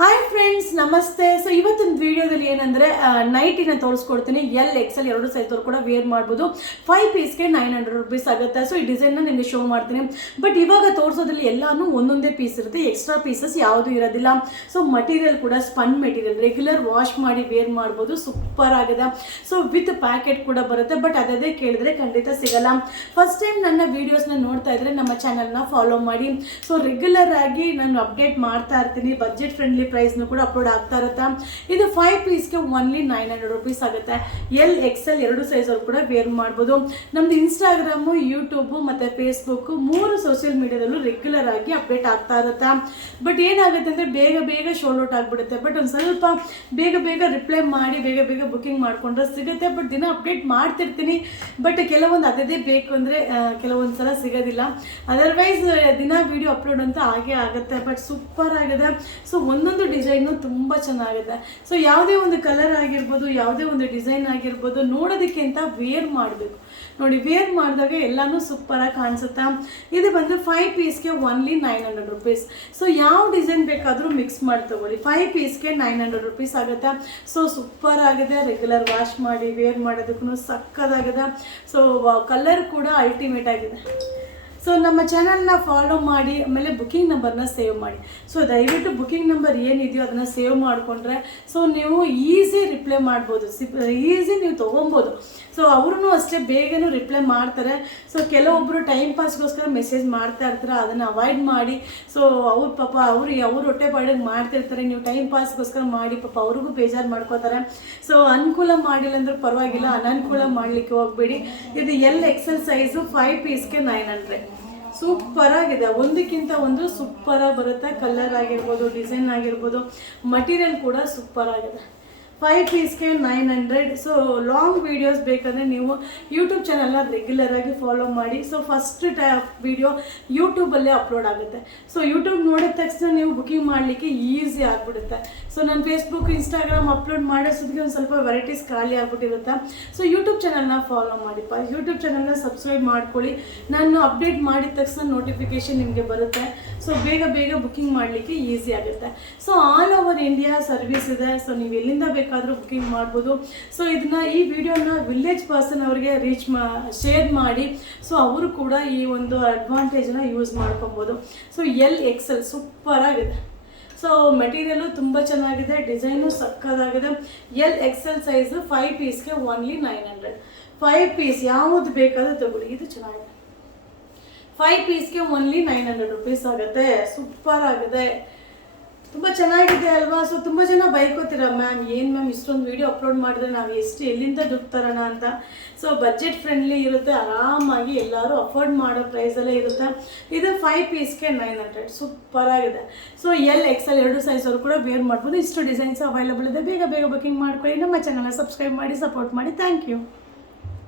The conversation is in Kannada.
ಹಾಯ್ ಫ್ರೆಂಡ್ಸ್, ನಮಸ್ತೆ. ಸೊ ಇವತ್ತಿನ ವಿಡಿಯೋದಲ್ಲಿ ಏನಂದರೆ ನೈಟಿನ ತೋರಿಸ್ಕೊಡ್ತೀನಿ. ಎಲ್ ಎಕ್ಸೆಲ್ ಎರಡು ಸೈಜವ್ರು ಕೂಡ ವೇರ್ ಮಾಡ್ಬೋದು. 5 ಪೀಸ್ಗೆ 900 ರುಪೀಸ್ ಆಗುತ್ತೆ. ಸೊ ಈ ಡಿಸೈನ್ನ ನಿಮಗೆ ಶೋ ಮಾಡ್ತೀನಿ. ಬಟ್ ಇವಾಗ ತೋರಿಸೋದ್ರಲ್ಲಿ ಎಲ್ಲಾನು ಒಂದೊಂದೇ ಪೀಸ್ ಇರುತ್ತೆ, ಎಕ್ಸ್ಟ್ರಾ ಪೀಸಸ್ ಯಾವುದೂ ಇರೋದಿಲ್ಲ. ಸೊ ಮಟೀರಿಯಲ್ ಕೂಡ ಸ್ಪನ್ ಮೆಟೀರಿಯಲ್, ರೆಗ್ಯುಲರ್ ವಾಶ್ ಮಾಡಿ ವೇರ್ ಮಾಡ್ಬೋದು. ಸೂಪರ್ ಆಗಿದೆ. ಸೊ ವಿತ್ ಪ್ಯಾಕೆಟ್ ಕೂಡ ಬರುತ್ತೆ. ಬಟ್ ಅದೇ ಕೇಳಿದ್ರೆ ಖಂಡಿತ ಸಿಗಲ್ಲ. ಫಸ್ಟ್ ಟೈಮ್ ನನ್ನ ವೀಡಿಯೋಸ್ನ ನೋಡ್ತಾ ಇದ್ರೆ ನಮ್ಮ ಚಾನಲ್ನ ಫಾಲೋ ಮಾಡಿ. ಸೊ ರೆಗ್ಯುಲರ್ ಆಗಿ ನಾನು ಅಪ್ಡೇಟ್ ಮಾಡ್ತಾ ಇರ್ತೀನಿ. ಬಜೆಟ್ ಫ್ರೆಂಡ್ಲಿ ಪ್ರೈಸ್ನು ಕೂಡ ಅಪ್ಲೋಡ್ ಆಗ್ತಾ ಇರುತ್ತೆ. ಇದು 5 ಪೀಸ್ಗೆ ಓನ್ಲಿ 900 ರುಪೀಸ್ ಆಗುತ್ತೆ. ಎಲ್ ಎಕ್ಸೆಲ್ ಎರಡು ಸೈಜವ್ರು ಕೂಡ ವೇರ್ ಮಾಡ್ಬೋದು. ನಮ್ದು ಇನ್ಸ್ಟಾಗ್ರಾಮು, ಯೂಟ್ಯೂಬು ಮತ್ತು ಫೇಸ್ಬುಕ್ 3 ಸೋಷಿಯಲ್ ಮೀಡಿಯಾದಲ್ಲೂ ರೆಗ್ಯುಲರ್ ಆಗಿ ಅಪ್ಡೇಟ್ ಆಗ್ತಾ ಇರುತ್ತೆ. ಬಟ್ ಏನಾಗುತ್ತೆ ಅಂದರೆ ಬೇಗ ಶೋಲ್ ಔಟ್ ಆಗಿಬಿಡುತ್ತೆ. ಬಟ್ ಒಂದು ಸ್ವಲ್ಪ ಬೇಗ ರಿಪ್ಲೈ ಮಾಡಿ ಬೇಗ ಬುಕ್ಕಿಂಗ್ ಮಾಡಿಕೊಂಡ್ರೆ ಸಿಗುತ್ತೆ. ಬಟ್ ದಿನ ಅಪ್ಡೇಟ್ ಮಾಡ್ತಿರ್ತೀನಿ. ಬಟ್ ಕೆಲವೊಂದು ಅದೇ ಬೇಕು ಅಂದರೆ ಕೆಲವೊಂದು ಸಲ ಸಿಗೋದಿಲ್ಲ. ಅದರ್ವೈಸ್ ದಿನ ವಿಡಿಯೋ ಅಪ್ಲೋಡ್ ಅಂತ ಹಾಗೇ ಆಗುತ್ತೆ. ಬಟ್ ಸೂಪರ್ ಆಗಿದೆ. ಸೊ ಒಂದೊಂದು ಡಿಸೈನು ತುಂಬ ಚೆನ್ನಾಗಿದೆ. ಸೊ ಯಾವುದೇ ಒಂದು ಕಲರ್ ಆಗಿರ್ಬೋದು, ಯಾವುದೇ ಒಂದು ಡಿಸೈನ್ ಆಗಿರ್ಬೋದು, ನೋಡೋದಕ್ಕೆ ಅಂತ ವೇರ್ ಮಾಡಬೇಕು. ನೋಡಿ, ವೇರ್ ಮಾಡಿದಾಗ ಎಲ್ಲನೂ ಸೂಪರಾಗಿ ಕಾಣಿಸುತ್ತೆ. ಇದು ಬಂದು 5 ಪೀಸ್ಗೆ ಓನ್ಲಿ 900 ರುಪೀಸ್. ಸೊ ಯಾವ ಡಿಸೈನ್ ಬೇಕಾದರೂ ಮಿಕ್ಸ್ ಮಾಡಿ ತಗೊಳ್ಳಿ. 5 ಪೀಸ್ಗೆ 900 ರುಪೀಸ್ ಆಗುತ್ತೆ. ಸೊ ಸೂಪರ್ ಆಗಿದೆ. ರೆಗ್ಯುಲರ್ ವಾಶ್ ಮಾಡಿ ವೇರ್ ಮಾಡೋದಕ್ಕೂ ಸಕ್ಕದಾಗಿದೆ. ಸೊ ಕಲರ್ ಕೂಡ ಅಲ್ಟಿಮೇಟ್ ಆಗಿದೆ. ಸೊ ನಮ್ಮ ಚಾನಲ್ನ ಫಾಲೋ ಮಾಡಿ, ಆಮೇಲೆ ಬುಕ್ಕಿಂಗ್ ನಂಬರ್ನ ಸೇವ್ ಮಾಡಿ. ಸೊ ದಯವಿಟ್ಟು ಬುಕ್ಕಿಂಗ್ ನಂಬರ್ ಏನಿದೆಯೋ ಅದನ್ನು ಸೇವ್ ಮಾಡಿಕೊಂಡ್ರೆ ಸೊ ನೀವು ಈಸಿ ರಿಪ್ಲೈ ಮಾಡ್ಬೋದು, ಈಸಿ ನೀವು ತೊಗೊಬೋದು. ಸೊ ಅವ್ರೂ ಅಷ್ಟೇ ಬೇಗನೂ ರಿಪ್ಲೈ ಮಾಡ್ತಾರೆ. ಸೊ ಕೆಲವೊಬ್ಬರು ಟೈಮ್ ಪಾಸ್ಗೋಸ್ಕರ ಮೆಸೇಜ್ ಮಾಡ್ತಾ ಇರ್ತಾರೆ, ಅದನ್ನು ಅವಾಯ್ಡ್ ಮಾಡಿ. ಸೊ ಅವ್ರ ಪಾಪ ಅವ್ರು ಹೊಟ್ಟೆ ಪಾಡಿಗೆ ಮಾಡ್ತಿರ್ತಾರೆ. ನೀವು ಟೈಮ್ ಪಾಸ್ಗೋಸ್ಕರ ಮಾಡಿ ಪಾಪ ಅವ್ರಿಗೂ ಬೇಜಾರು ಮಾಡ್ಕೋತಾರೆ. ಸೊ ಅನುಕೂಲ ಮಾಡಿಲ್ಲ ಅಂದ್ರೂ ಪರವಾಗಿಲ್ಲ, ಅನನುಕೂಲ ಮಾಡಲಿಕ್ಕೆ ಹೋಗಬೇಡಿ. ಇದು ಎಲ್ ಎಕ್ಸೆಲ್ ಸೈಜು 5 ಪೀಸ್ಗೆ 900. ಸೂಪರ್ ಆಗಿದೆ. ಒಂದಕ್ಕಿಂತ ಒಂದು ಸೂಪರಾಗಿ ಬರುತ್ತೆ. ಕಲರ್ ಆಗಿರ್ಬೋದು, ಡಿಸೈನ್ ಆಗಿರ್ಬೋದು, ಮಟೀರಿಯಲ್ ಕೂಡ ಸೂಪರ್ ಆಗಿದೆ. 5 ಪೀಸ್ಗೆ 900. ಸೊ ಲಾಂಗ್ ವೀಡಿಯೋಸ್ ಬೇಕಂದರೆ ನೀವು ಯೂಟ್ಯೂಬ್ ಚಾನಲ್ನ ರೆಗ್ಯುಲರ್ ಆಗಿ ಫಾಲೋ ಮಾಡಿ. ಸೊ ಫಸ್ಟ್ ವಿಡಿಯೋ ಯೂಟ್ಯೂಬಲ್ಲೇ ಅಪ್ಲೋಡ್ ಆಗುತ್ತೆ. ಸೊ ಯೂಟ್ಯೂಬ್ ನೋಡಿದ ತಕ್ಷಣ ನೀವು ಬುಕ್ಕಿಂಗ್ ಮಾಡಲಿಕ್ಕೆ ಈಸಿ ಆಗಿಬಿಡುತ್ತೆ. ಸೊ ನಾನು ಫೇಸ್ಬುಕ್, ಇನ್ಸ್ಟಾಗ್ರಾಮ್ ಅಪ್ಲೋಡ್ ಮಾಡೋಷ್ಟೊತ್ತಿಗೆ ಒಂದು ಸ್ವಲ್ಪ ವೆರೈಟೀಸ್ ಖಾಲಿ ಆಗಿಬಿಟ್ಟಿರುತ್ತೆ. ಸೊ ಯೂಟ್ಯೂಬ್ ಚಾನಲ್ನ ಫಾಲೋ ಮಾಡಿಪ್ಪ. ಯೂಟ್ಯೂಬ್ ಚಾನಲ್ನ ಸಬ್ಸ್ಕ್ರೈಬ್ ಮಾಡ್ಕೊಳ್ಳಿ. ನಾನು ಅಪ್ಡೇಟ್ ಮಾಡಿದ ತಕ್ಷಣ ನೋಟಿಫಿಕೇಷನ್ ನಿಮಗೆ ಬರುತ್ತೆ. ಸೊ ಬೇಗ ಬುಕ್ಕಿಂಗ್ ಮಾಡಲಿಕ್ಕೆ ಈಸಿ ಆಗುತ್ತೆ. So all over India service ಇದೆ. ಸೊ ನೀವು ಎಲ್ಲಿಂದ ಬೇಕಾದರೂ ಬುಕ್ಕಿಂಗ್ ಮಾಡ್ಬೋದು. ಸೊ ಈ ವಿಡಿಯೋನ ವಿಲೇಜ್ ಪರ್ಸನ್ ಅವ್ರಿಗೆ ಶೇರ್ ಮಾಡಿ. ಸೊ ಅವರು ಕೂಡ ಈ ಒಂದು ಅಡ್ವಾಂಟೇಜನ್ನ ಯೂಸ್ ಮಾಡ್ಕೊಬೋದು. ಸೊ ಎಲ್ ಎಕ್ಸೆಲ್ ಸೂಪರ್ ಆಗಿದೆ. ಸೊ ಮೆಟೀರಿಯಲು ತುಂಬ ಚೆನ್ನಾಗಿದೆ, ಡಿಸೈನು ಸಕ್ಕದಾಗಿದೆ. ಎಲ್ ಎಕ್ಸೆಲ್ ಸೈಜು 5 ಪೀಸ್ಗೆ ಓನ್ಲಿ 900. 5 ಪೀಸ್ ಯಾವುದು ಬೇಕಾದರೂ ತಗೊಳ್ಳಿ. ಇದು ಚೆನ್ನಾಗಿದೆ. 5 ಪೀಸ್ಗೆ ಓನ್ಲಿ 900 ರುಪೀಸ್ ಆಗುತ್ತೆ. ಸೂಪರ್ ಆಗಿದೆ, ತುಂಬ ಚೆನ್ನಾಗಿದೆ ಅಲ್ವಾ? ಸೊ ತುಂಬ ಜನ ಬೈಕೋತೀರ, ಮ್ಯಾಮ್ ಏನು ಮ್ಯಾಮ್ ಇಷ್ಟೊಂದು ವೀಡಿಯೋ ಅಪ್ಲೋಡ್ ಮಾಡಿದ್ರೆ ನಾವು ಎಲ್ಲಿಂದ ದುಡ್ಡು ತರೋಣ ಅಂತ. ಸೊ ಬಜೆಟ್ ಫ್ರೆಂಡ್ಲಿ ಇರುತ್ತೆ, ಆರಾಮಾಗಿ ಎಲ್ಲರೂ ಅಫೋರ್ಡ್ ಮಾಡೋ ಪ್ರೈಸಲ್ಲೇ ಇರುತ್ತೆ. ಇದು 5 ಪೀಸ್ಗೆ 900. ಸೂಪರ್ ಆಗಿದೆ. ಸೊ ಎಲ್ ಎಕ್ಸೆಲ್ ಎರಡು ಸೈಜವ್ರು ಕೂಡ ವೇರ್ ಮಾಡ್ಬೋದು. ಇಷ್ಟು ಡಿಸೈನ್ಸ್ ಅವೈಲೇಬಲ್ ಇದೆ. ಬೇಗ ಬುಕ್ಕಿಂಗ್ ಮಾಡ್ಕೊಳ್ಳಿ. ನಮ್ಮ ಚಾನಲ್ನ ಸಬ್ಸ್ಕ್ರೈಬ್ ಮಾಡಿ, ಸಪೋರ್ಟ್ ಮಾಡಿ. Thank you.